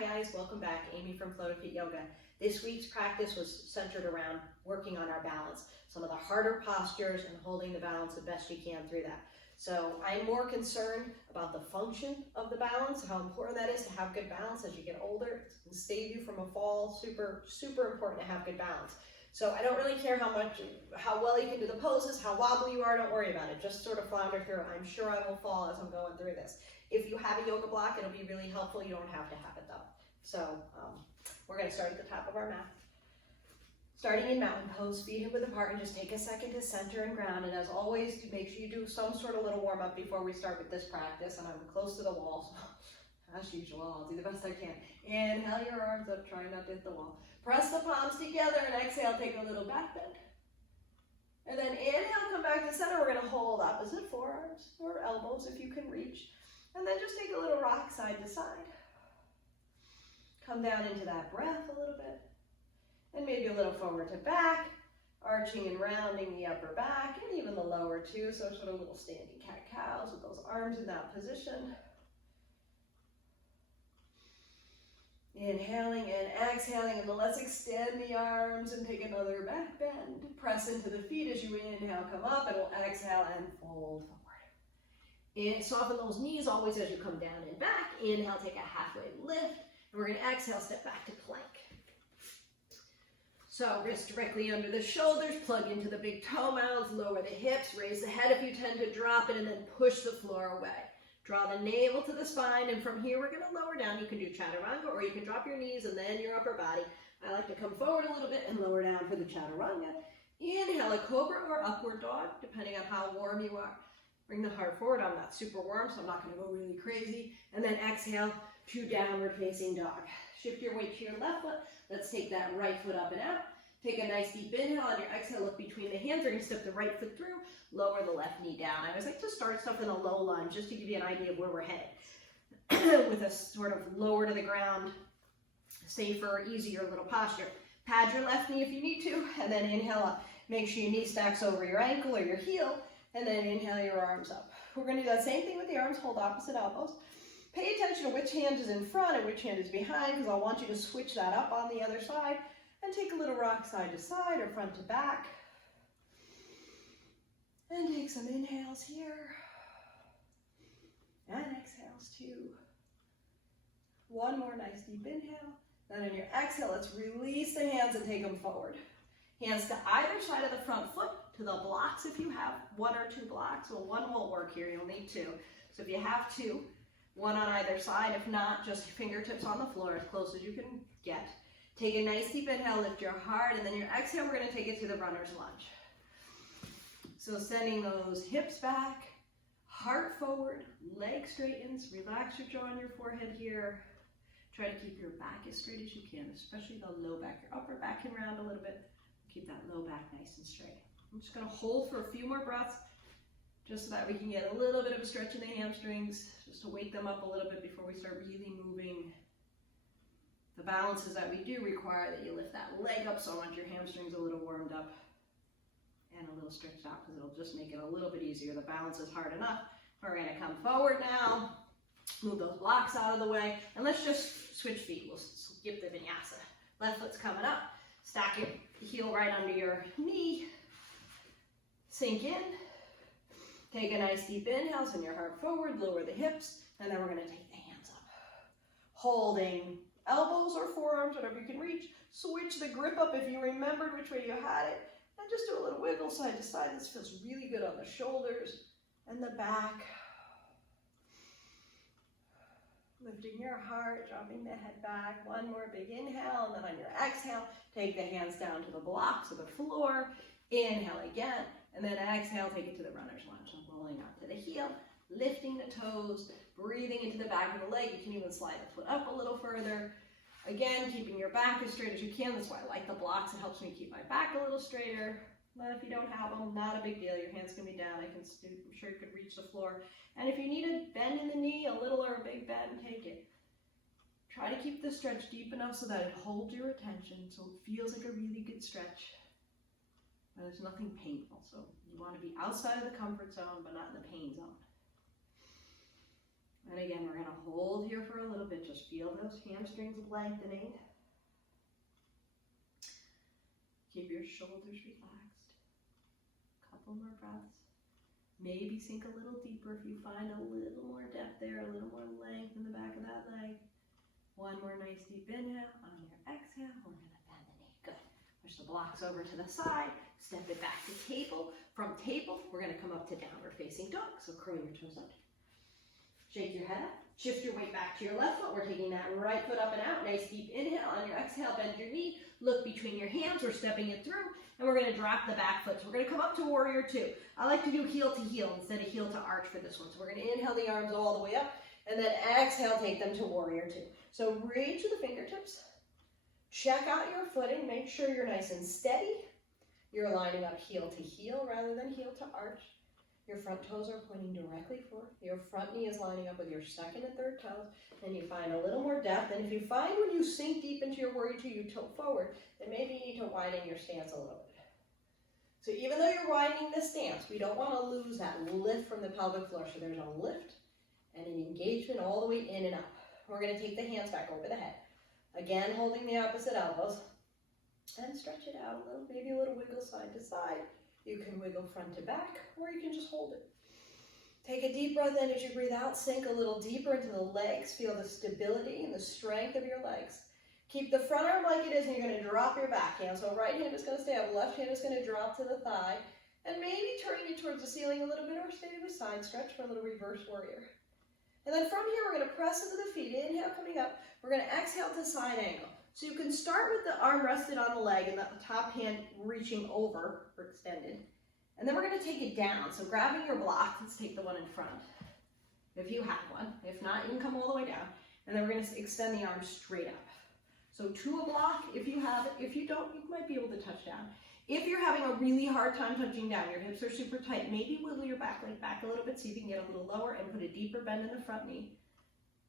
guys, welcome back. Amie from Flow to Fit Yoga. This week's practice was centered around working on our balance, some of the harder postures and holding the balance the best you can through that. So I'm more concerned about the function of the balance, how important that is to have good balance as you get older. It can save you from a fall. Super, super important to have good balance. So I don't really care how well you can do the poses, how wobbly you are, don't worry about it. Just sort of flounder through. I'm sure I will fall as I'm going through this. If you have a yoga block, it'll be really helpful. You don't have to have it though. So we're gonna start at the top of our mat. Starting in mountain pose, feet hip width apart, and just take a second to center and ground. And as always, make sure you do some sort of little warm up before we start with this practice. And I'm close to the wall, so as usual, I'll do the best I can. Inhale your arms up, try not to hit the wall. Press the palms together and exhale, take a little back bend. And then inhale, come back to center. We're gonna hold opposite forearms or elbows if you can reach. And then just take a little rock side to side. Come down into that breath a little bit. And maybe a little forward to back, arching and rounding the upper back and even the lower too. So sort of little standing cat-cows with those arms in that position. Inhaling and exhaling, and then let's extend the arms and take another back bend. Press into the feet as you inhale, come up, and we'll exhale and fold forward. And soften those knees always as you come down and back. Inhale, take a halfway lift. And we're going to exhale, step back to plank. So wrists directly under the shoulders, plug into the big toe mounds, lower the hips, raise the head if you tend to drop it, and then push the floor away. Draw the navel to the spine, and from here we're going to lower down. You can do chaturanga, or you can drop your knees and then your upper body. I like to come forward a little bit and lower down for the chaturanga. Inhale, a cobra or upward dog, depending on how warm you are. Bring the heart forward. I'm not super warm, so I'm not going to go really crazy. And then exhale to downward facing dog. Shift your weight to your left foot. Let's take that right foot up and out. Take a nice deep inhale. On your exhale, look between the hands. We're going to step the right foot through. Lower the left knee down. I always like to start stuff in a low lunge just to give you an idea of where we're headed. With a sort of lower to the ground, safer, easier little posture. Pad your left knee if you need to, and then inhale up. Make sure your knee stacks over your ankle or your heel, and then inhale your arms up. We're going to do that same thing with the arms. Hold opposite elbows. Pay attention to which hand is in front and which hand is behind, because I'll want you to switch that up on the other side. And take a little rock side to side or front to back. And take some inhales here. And exhales too. One more nice deep inhale. Then on your exhale, let's release the hands and take them forward. Hands to either side of the front foot, to the blocks if you have one or two blocks. Well, one won't work here, you'll need two. So if you have two, one on either side. If not, just fingertips on the floor as close as you can get. Take a nice deep inhale, lift your heart, and then your exhale, we're going to take it to the runner's lunge. So sending those hips back, heart forward, leg straightens, relax your jaw on your forehead here. Try to keep your back as straight as you can, especially the low back. Your upper back can round a little bit. Keep that low back nice and straight. I'm just going to hold for a few more breaths, just so that we can get a little bit of a stretch in the hamstrings, just to wake them up a little bit before we start really moving. The balances that we do require that you lift that leg up, so I want your hamstrings a little warmed up and a little stretched out, because it'll just make it a little bit easier. The balance is hard enough. We're going to come forward now, move those blocks out of the way, and let's just switch feet. We'll skip the vinyasa. Left foot's coming up. Stack your heel right under your knee. Sink in. Take a nice deep inhale, send your heart forward, lower the hips, and then we're going to take the hands up. Holding elbows or forearms, whatever you can reach. Switch the grip up if you remembered which way you had it. And just do a little wiggle side to side. This feels really good on the shoulders and the back. Lifting your heart, dropping the head back. One more big inhale, and then on your exhale, take the hands down to the blocks of the floor. Inhale again, and then exhale, take it to the runner's lunge. I'm rolling out to the heel, lifting the toes, breathing into the back of the leg. You can even slide the foot up a little further. Again, keeping your back as straight as you can. That's why I like the blocks. It helps me keep my back a little straighter. But if you don't have them, not a big deal. Your hands can be down. I'm sure you could reach the floor. And if you need a bend in the knee, a little or a big bend, take it. Try to keep the stretch deep enough so that it holds your attention, so it feels like a really good stretch. But there's nothing painful. So you want to be outside of the comfort zone, but not in the pain zone. And again, we're gonna hold here for a little bit. Just feel those hamstrings lengthening. Keep your shoulders relaxed. Couple more breaths. Maybe sink a little deeper if you find a little more depth there, a little more length in the back of that leg. One more nice deep inhale. On your exhale, we're gonna bend the knee. Good. Push the blocks over to the side. Step it back to table. From table, we're gonna come up to downward facing dog. So curl your toes up. Shake your head up. Shift your weight back to your left foot. We're taking that right foot up and out. Nice deep inhale. On your exhale, bend your knee. Look between your hands. We're stepping it through. And we're going to drop the back foot. So we're going to come up to warrior two. I like to do heel to heel instead of heel to arch for this one. So we're going to inhale the arms all the way up. And then exhale, take them to warrior two. So reach to the fingertips. Check out your footing. Make sure you're nice and steady. You're lining up heel to heel rather than heel to arch. Your front toes are pointing directly forward. Your front knee is lining up with your second and third toes. And you find a little more depth. And if you find when you sink deep into your warrior two, you tilt forward, then maybe you need to widen your stance a little bit. So even though you're widening the stance, we don't want to lose that lift from the pelvic floor. So there's a lift and an engagement all the way in and up. We're going to take the hands back over the head. Again, holding the opposite elbows. And stretch it out a little, maybe a little wiggle side to side. You can wiggle front to back, or you can just hold it. Take a deep breath in as you breathe out. Sink a little deeper into the legs. Feel the stability and the strength of your legs. Keep the front arm like it is, and you're going to drop your back hand. So right hand is going to stay up, left hand is going to drop to the thigh. And maybe turning it towards the ceiling a little bit, or stay with side stretch for a little reverse warrior. And then from here, we're going to press into the feet. Inhale, coming up. We're going to exhale to side angle. So you can start with the arm rested on the leg and the top hand reaching over or extended. And then we're going to take it down. So grabbing your block, let's take the one in front. If you have one. If not, you can come all the way down. And then we're going to extend the arms straight up. So to a block, if you have it. If you don't, you might be able to touch down. If you're having a really hard time touching down, your hips are super tight, maybe wiggle your back leg back a little bit so you can get a little lower and put a deeper bend in the front knee.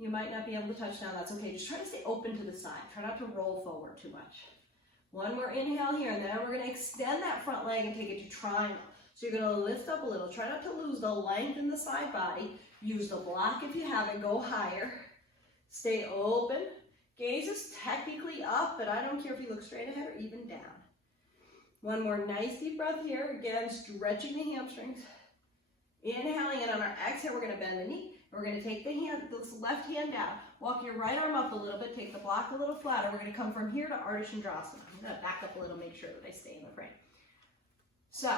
You might not be able to touch down, that's okay. Just try to stay open to the side. Try not to roll forward too much. One more inhale here, and then we're going to extend that front leg and take it to triangle. So you're going to lift up a little. Try not to lose the length in the side body. Use the block if you have it. Go higher. Stay open. Gaze is technically up, but I don't care if you look straight ahead or even down. One more nice deep breath here. Again, stretching the hamstrings. Inhaling, and on our exhale, we're going to bend the knee. We're going to take the left hand down. Walk your right arm up a little bit. Take the block a little flatter. We're going to come from here to Ardha Chandrasana. I'm going to back up a little, make sure that I stay in the frame. So,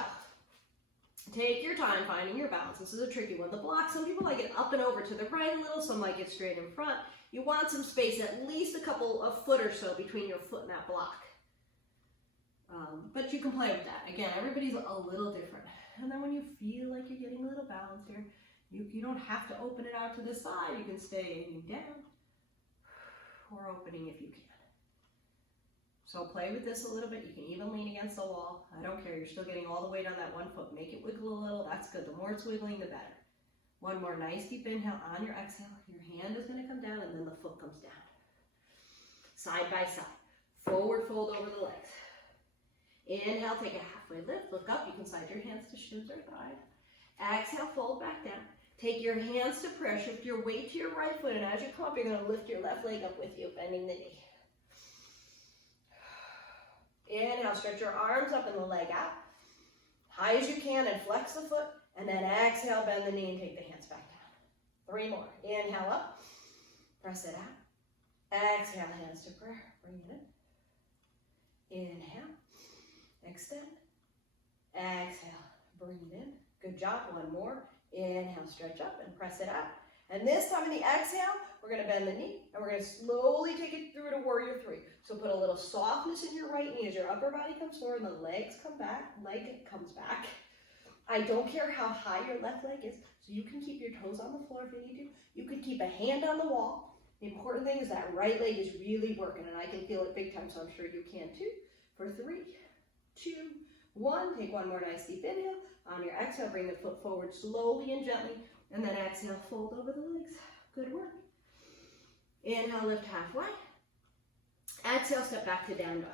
take your time finding your balance. This is a tricky one. The block, some people like it up and over to the right a little. Some like it straight in front. You want some space, at least a foot or so between your foot and that block. But you can play with that. Again, everybody's a little different. And then when you feel like you're getting a little balance here, you don't have to open it out to the side. You can stay down or opening if you can. So play with this a little bit. You can even lean against the wall. I don't care. You're still getting all the weight on that one foot. Make it wiggle a little. That's good. The more it's wiggling, the better. One more nice deep inhale. On your exhale, your hand is going to come down and then the foot comes down. Side by side. Forward fold over the legs. Inhale, take a halfway lift. Look up. You can slide your hands to shins or thighs. Exhale, fold back down. Take your hands to prayer. Shift your weight to your right foot. And as you come up, you're going to lift your left leg up with you, bending the knee. Inhale, stretch your arms up and the leg out. High as you can and flex the foot. And then exhale, bend the knee and take the hands back down. 3 more. Inhale up. Press it out. Exhale, hands to prayer. Bring it in. Inhale. Extend. Exhale. Bring it in. Good job. One more. Inhale, stretch up and press it out. And this time in the exhale, we're going to bend the knee and we're going to slowly take it through to warrior three. So put a little softness in your right knee as your upper body comes forward and the legs come back, leg comes back. I don't care how high your left leg is, so you can keep your toes on the floor if you need to. You could keep a hand on the wall. The important thing is that right leg is really working, and I can feel it big time, so I'm sure you can too. For 3, 2, 1, take one more nice deep inhale. On your exhale, bring the foot forward slowly and gently, and then exhale, fold over the legs. Good work. Inhale, lift halfway. Exhale, step back to down dog.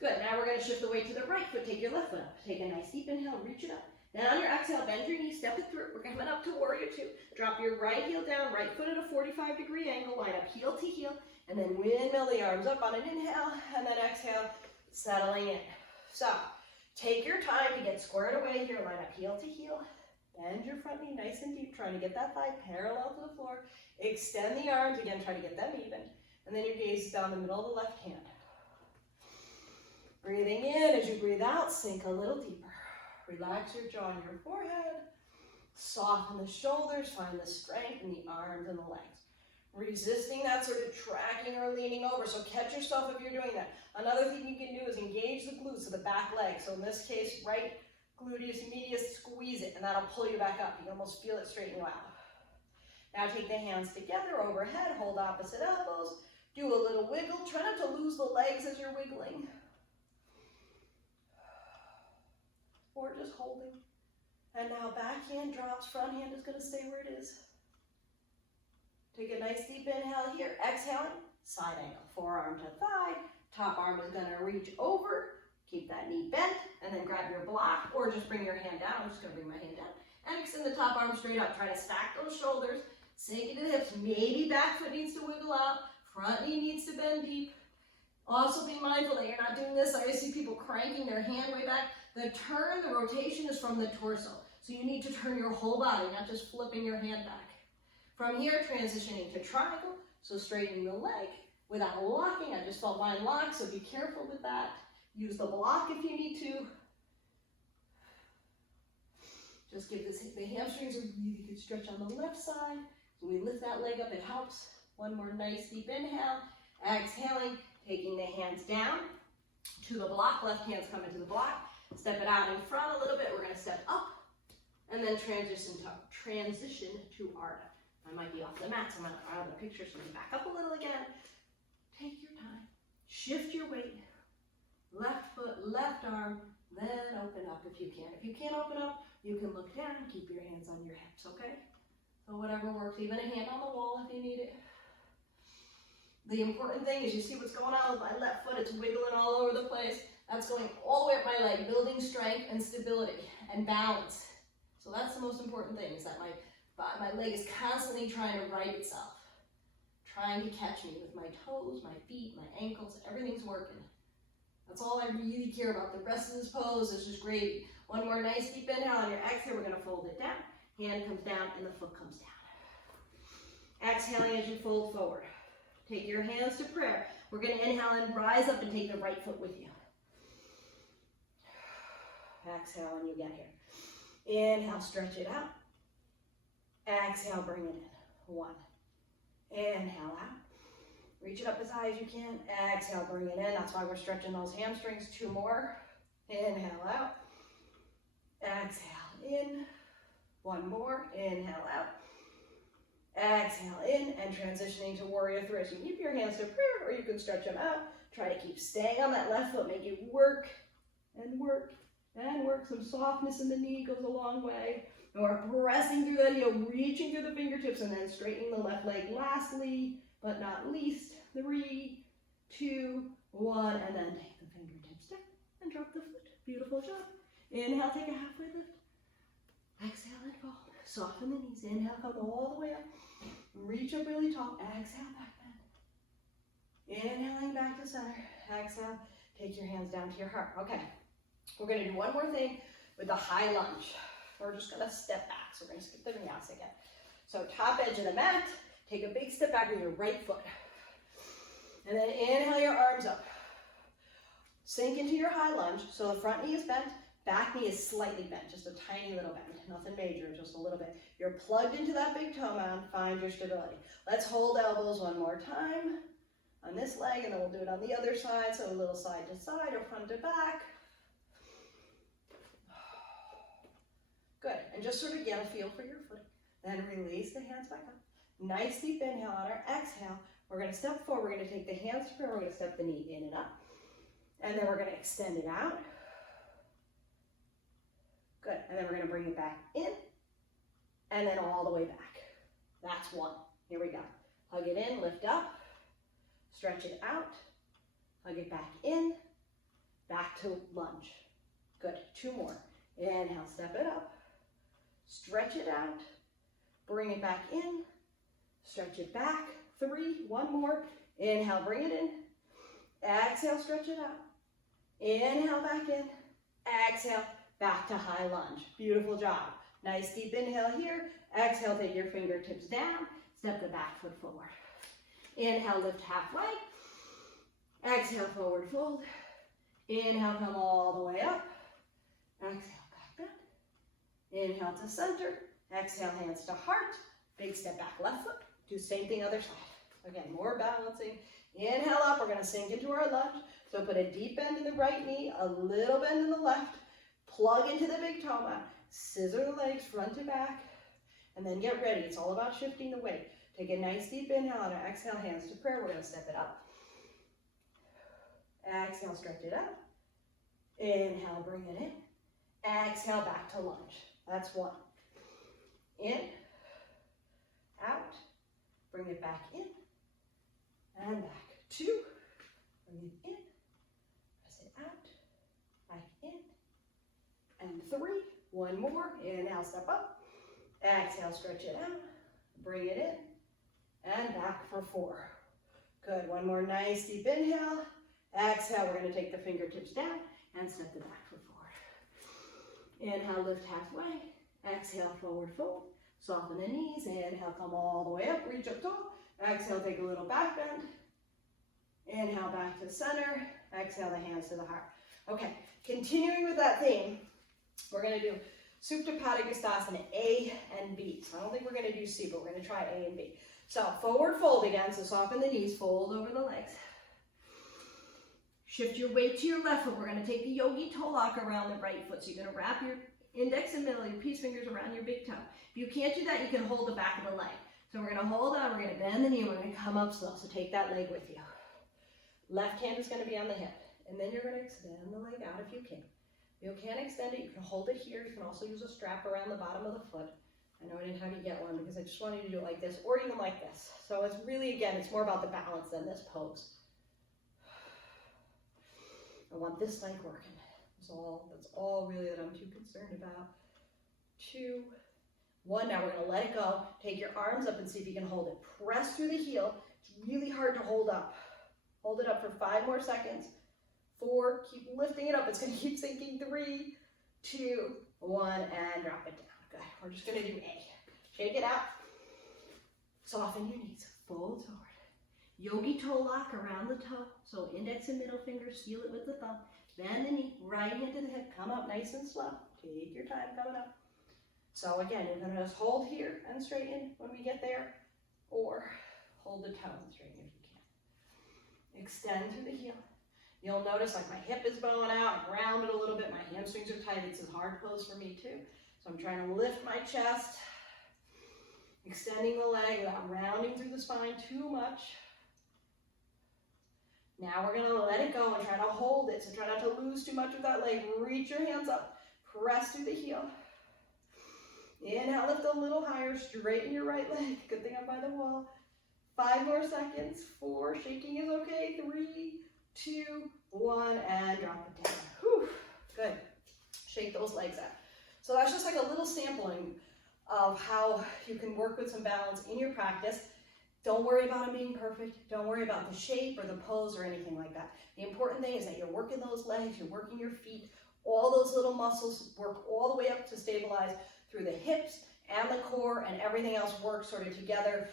Good, now we're going to shift the weight to the right foot. Take your left foot up. Take a nice deep inhale, reach it up. Then on your exhale, bend your knee, step it through. We're coming up to warrior two. Drop your right heel down, right foot at a 45-degree angle, line up heel to heel, and then windmill the arms up on an inhale, and then exhale, settling in. So take your time to get squared away here, line up heel to heel, bend your front knee nice and deep, trying to get that thigh parallel to the floor. Extend the arms, again, try to get them even, and then your gaze is down the middle of the left hand. Breathing in, as you breathe out, sink a little deeper. Relax your jaw and your forehead. Soften the shoulders, find the strength in the arms and the legs. Resisting that sort of tracking or leaning over, so catch yourself if you're doing that. Another thing you can do is engage the glutes of the back leg. So in this case, right gluteus medius, squeeze it, and that'll pull you back up. You can almost feel it straighten you out. Now take the hands together overhead, hold opposite elbows, do a little wiggle. Try not to lose the legs as you're wiggling. Or just holding. And now back hand drops, front hand is going to stay where it is. Take a nice deep inhale here. Exhaling, side angle. Forearm to thigh. Top arm is going to reach over. Keep that knee bent. And then grab your block or just bring your hand down. I'm just going to bring my hand down. And extend the top arm straight up. Try to stack those shoulders. Sink into the hips. Maybe back foot needs to wiggle out. Front knee needs to bend deep. Also be mindful that you're not doing this. I always see people cranking their hand way back. The turn, the rotation is from the torso. So you need to turn your whole body, not just flipping your hand back. From here, transitioning to triangle. So straightening the leg without locking. I just felt mine lock, so be careful with that. Use the block if you need to. Just give the hamstrings a really good stretch on the left side. When we lift that leg up, it helps. One more nice deep inhale. Exhaling, taking the hands down to the block. Left hand's coming to the block. Step it out in front a little bit. We're going to step up and then transition to Arda. I might be off the mat, so I'm not out of the picture, so we back up a little again. Take your time. Shift your weight. Left foot, left arm, then open up if you can. If you can't open up, you can look down and keep your hands on your hips, okay? So whatever works, even a hand on the wall if you need it. The important thing is you see what's going on with my left foot. It's wiggling all over the place. That's going all the way up my leg, building strength and stability and balance. So that's the most important thing, is that my leg is constantly trying to right itself, trying to catch me with my toes, my feet, my ankles, everything's working. That's all I really care about. The rest of this pose is just gravy. One more nice deep inhale. On your exhale, we're going to fold it down. Hand comes down and the foot comes down. Exhaling as you fold forward. Take your hands to prayer. We're going to inhale and rise up and take the right foot with you. Exhale and you get here. Inhale, stretch it out. Exhale, bring it in. One. Inhale out. Reach it up as high as you can. Exhale, bring it in. That's why we're stretching those hamstrings. Two more. Inhale out. Exhale in. One more. Inhale out. Exhale in and transitioning to warrior three. So you keep your hands to prayer or you can stretch them out. Try to keep staying on that left foot. Make it work and work and work. Some softness in the knee goes a long way. And we're pressing through that heel, reaching through the fingertips and then straightening the left leg. Lastly, but not least, 3, 2, 1, and then take the fingertips down and drop the foot. Beautiful job. Inhale, take a halfway lift. Exhale and fold. Soften the knees. Inhale, come all the way up. Reach up really tall. Exhale, back bend. Inhaling back to center. Exhale, take your hands down to your heart. Okay, we're going to do one more thing with the high lunge. We're just going to step back. So we're going to skip the vinyasa again. So top edge of the mat. Take a big step back with your right foot. And then inhale your arms up. Sink into your high lunge. So the front knee is bent. Back knee is slightly bent. Just a tiny little bend. Nothing major, just a little bit. You're plugged into that big toe mound. Find your stability. Let's hold elbows one more time on this leg, and then we'll do it on the other side. So a little side to side or front to back. Good. And just sort of get a feel for your foot. Then release the hands back up. Nice deep inhale. On our exhale, we're going to step forward. We're going to take the hands to prayer. We're going to step the knee in and up. And then we're going to extend it out. Good. And then we're going to bring it back in. And then all the way back. That's one. Here we go. Hug it in, lift up. Stretch it out. Hug it back in. Back to lunge. Good. 2 more. Inhale, step it up. Stretch it out. Bring it back in. Stretch it back. 3, one more. Inhale, bring it in. Exhale, stretch it out. Inhale, back in. Exhale, back to high lunge. Beautiful job. Nice deep inhale here. Exhale, take your fingertips down. Step the back foot forward. Inhale, lift halfway. Exhale, forward fold. Inhale, come all the way up. Exhale, back bend. Inhale to center. Exhale, hands to heart. Big step back, left foot. Do the same thing other side. Again, more balancing. Inhale up, we're gonna sink into our lunge. So put a deep bend in the right knee, a little bend in the left. Plug into the big toe mat. Scissor the legs front to back. And then get ready. It's all about shifting the weight. Take a nice deep inhale and exhale, hands to prayer. We're gonna step it up. Exhale, stretch it out. Inhale, bring it in. Exhale, back to lunge. That's 1. In, out, bring it back in, and back. 2, bring it in, press it out, back in, and 3, one more. Inhale, step up. Exhale, stretch it out, bring it in, and back for 4. Good, one more nice deep inhale. Exhale, we're gonna take the fingertips down and step the back foot forward. Inhale, lift halfway. Exhale, forward fold. Soften the knees. Inhale, come all the way up, reach up tall. Exhale, take a little back bend. Inhale, back to center. Exhale, the hands to the heart. Okay, continuing with that theme, we're gonna do Supta Padangusthasana A and B. So I don't think we're gonna do C, but we're gonna try A and B. So forward fold again, so soften the knees, fold over the legs. Shift your weight to your left foot. We're gonna take the yogi toe lock around the right foot. So you're gonna wrap your index and middle, your peace fingers around your big toe. If you can't do that, you can hold the back of the leg. So we're gonna hold on, we're gonna bend the knee, we're gonna come up slow. So take that leg with you. Left hand is gonna be on the hip. And then you're gonna extend the leg out if you can. If you can't extend it, you can hold it here. You can also use a strap around the bottom of the foot. I know I didn't have you get one because I just wanted you to do it like this or even like this. So it's really, again, it's more about the balance than this pose. I want this leg working. That's all really that I'm too concerned about. 2, 1. Now we're gonna let it go. Take your arms up and see if you can hold it. Press through the heel. It's really hard to hold up. Hold it up for 5 more seconds. 4, keep lifting it up. It's gonna keep sinking. 3, 2, 1, and drop it down. Good, we're just gonna do A. Shake it out. Soften your knees, fold forward. Yogi toe lock around the toe. So index and middle fingers, seal it with the thumb. Bend the knee, right hand to the hip. Come up nice and slow. Take your time coming up. So again, you're gonna just hold here and straighten when we get there, or hold the toe and straighten if you can. Extend through the heel. You'll notice like my hip is bowing out, I'm rounded a little bit, my hamstrings are tight. It's a hard pose for me too. So I'm trying to lift my chest, extending the leg without rounding through the spine too much. Now we're gonna let it go and try to hold it. So try not to lose too much of that leg. Reach your hands up, press through the heel. Inhale, lift a little higher, straighten your right leg. Good thing I'm by the wall. 5 more seconds. 4, shaking is okay. 3, 2, 1, and drop it down. Whew. Good. Shake those legs out. So that's just like a little sampling of how you can work with some balance in your practice. Don't worry about it being perfect. Don't worry about the shape or the pose or anything like that. The important thing is that you're working those legs, you're working your feet. All those little muscles work all the way up to stabilize through the hips and the core, and everything else works sort of together.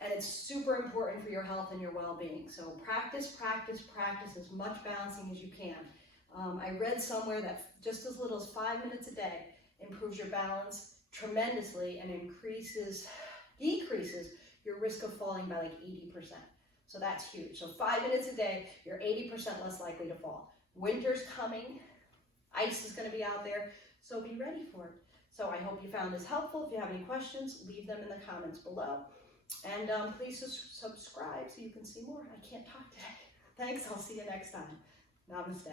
And it's super important for your health and your well-being. So practice, practice, practice as much balancing as you can. I read somewhere that just as little as 5 minutes a day improves your balance tremendously and decreases your risk of falling by like 80%. So that's huge. So 5 minutes a day, you're 80% less likely to fall. Winter's coming. Ice is going to be out there. So be ready for it. So I hope you found this helpful. If you have any questions, leave them in the comments below. And please subscribe so you can see more. I can't talk today. Thanks. I'll see you next time. Namaste.